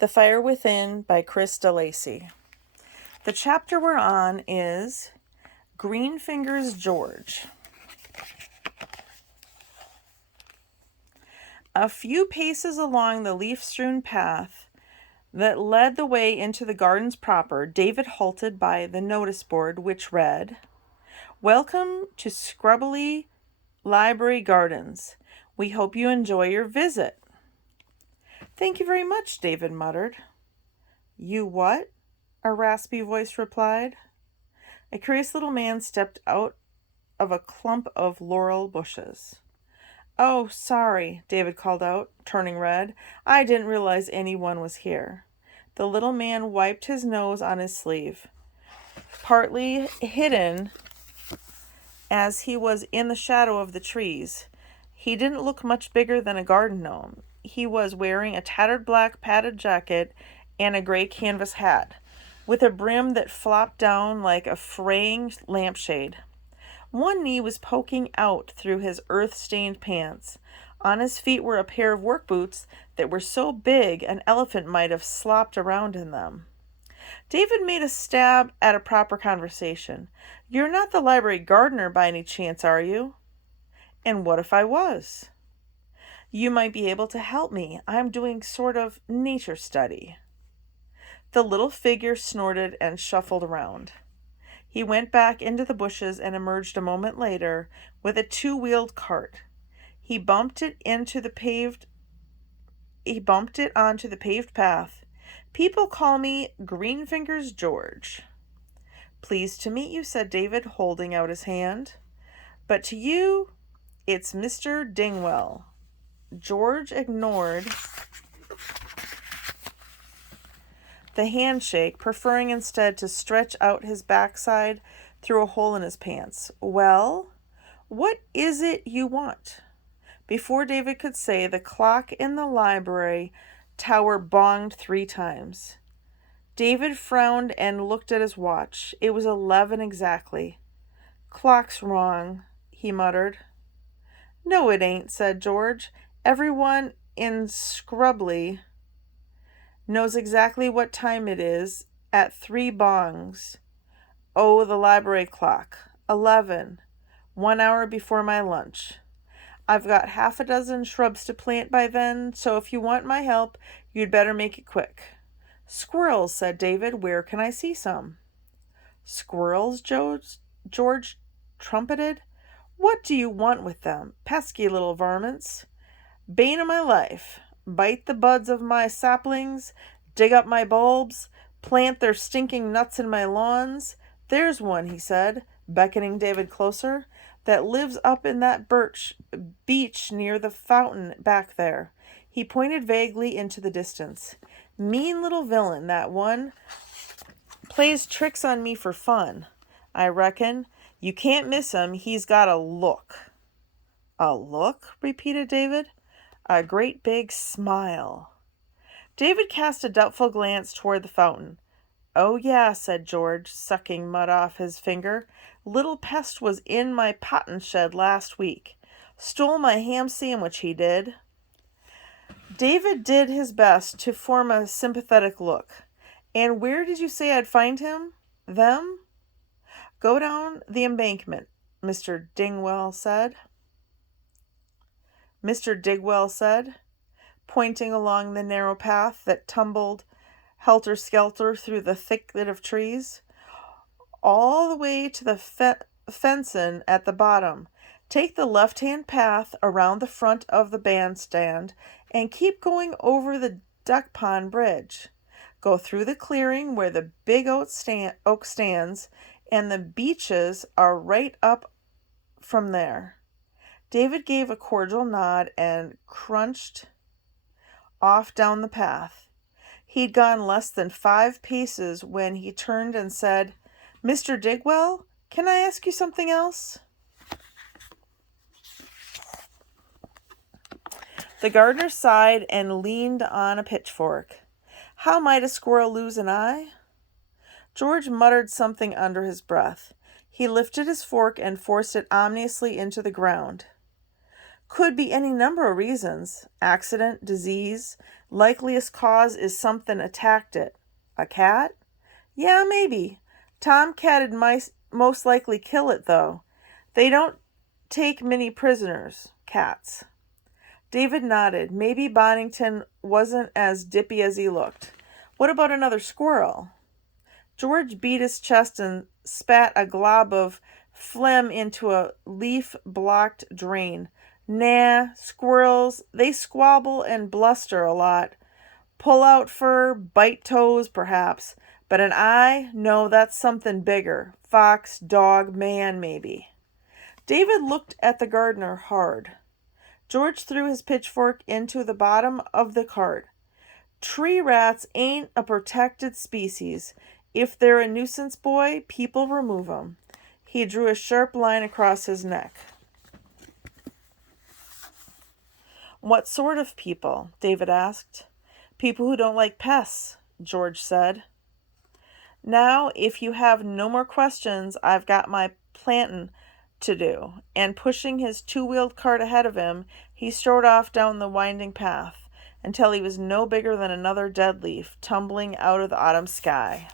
The Fire Within by Chris DeLacy. The chapter we're on is Greenfingers George. A few paces along the leaf-strewn path that led the way into the gardens proper, David halted by the notice board which read, "Welcome to Scrubbly Library Gardens. We hope you enjoy your visit." "Thank you very much," David muttered. "You what?" a raspy voice replied. A curious little man stepped out of a clump of laurel bushes. "Oh, sorry," David called out, turning red. "I didn't realize anyone was here." The little man wiped his nose on his sleeve, partly hidden as he was in the shadow of the trees. He didn't look much bigger than a garden gnome. He was wearing a tattered black padded jacket and a gray canvas hat, with a brim that flopped down like a fraying lampshade. One knee was poking out through his earth-stained pants. On his feet were a pair of work boots that were so big an elephant might have slopped around in them. David made a stab at a proper conversation. "You're not the library gardener by any chance, are you?" "And what if I was?" "You might be able to help me. I'm doing sort of nature study." The little figure snorted and shuffled around. He went back into the bushes and emerged a moment later with a two-wheeled cart. He bumped it onto the paved path. "People call me Greenfingers George." "Pleased to meet you," said David, holding out his hand. "But to you, it's Mr. Dingwell." George ignored the handshake, preferring instead to stretch out his backside through a hole in his pants. "Well, what is it you want?" Before David could say, the clock in the library tower bonged 3 times. David frowned and looked at his watch. It was 11 exactly. "Clock's wrong," he muttered. "No, it ain't," said George. "Everyone in Scrubbly knows exactly what time it is at 3 bongs. Oh, the library clock. 11. 1 hour before my lunch. I've got half a dozen shrubs to plant by then, so if you want my help, you'd better make it quick." "Squirrels," said David. "Where can I see some?" "Squirrels?" George trumpeted. "What do you want with them? Pesky little varmints. Bane of my life. Bite the buds of my saplings, dig up my bulbs, plant their stinking nuts in my lawns. There's one," he said, beckoning David closer, "that lives up in that beech near the fountain back there." He pointed vaguely into the distance. "Mean little villain, that one. Plays tricks on me for fun, I reckon. You can't miss him. He's got a look." "A look?" repeated David. "A great big smile." David cast a doubtful glance toward the fountain. "Oh, yeah," said George, sucking mud off his finger. "Little pest was in my potting shed last week. Stole my ham sandwich, he did." David did his best to form a sympathetic look. "And where did you say I'd find him? Them?" "Go down the embankment," Mr. Digwell said, pointing along the narrow path that tumbled helter-skelter through the thicket of trees, "all the way to the fencin' at the bottom. Take the left-hand path around the front of the bandstand and keep going over the duck pond bridge. Go through the clearing where the big oak stands, and the beeches are right up from there." David gave a cordial nod and crunched off down the path. He'd gone less than 5 paces when he turned and said, "Mr. Digwell, can I ask you something else?" The gardener sighed and leaned on a pitchfork. "How might a squirrel lose an eye?" George muttered something under his breath. He lifted his fork and forced it ominously into the ground. Could be any number of reasons. Accident, disease. Likeliest cause is something attacked it. A cat? Yeah, maybe. Tomcat'd most likely kill it, though. They don't take many prisoners, cats. David nodded. Maybe Bonington wasn't as dippy as he looked. What about another squirrel? George beat his chest and spat a glob of phlegm into a leaf-blocked drain. Nah, squirrels, they squabble and bluster a lot. Pull out fur, bite toes, perhaps. But an eye? No, that's something bigger. Fox, dog, man, maybe. David looked at the gardener hard. George threw his pitchfork into the bottom of the cart. Tree rats ain't a protected species. If they're a nuisance, boy, people remove 'em. He drew a sharp line across his neck. What sort of people? David asked. People who don't like pests, George said. Now, if you have no more questions, I've got my plantin' to do. And pushing his two-wheeled cart ahead of him, he strode off down the winding path until he was no bigger than another dead leaf tumbling out of the autumn sky.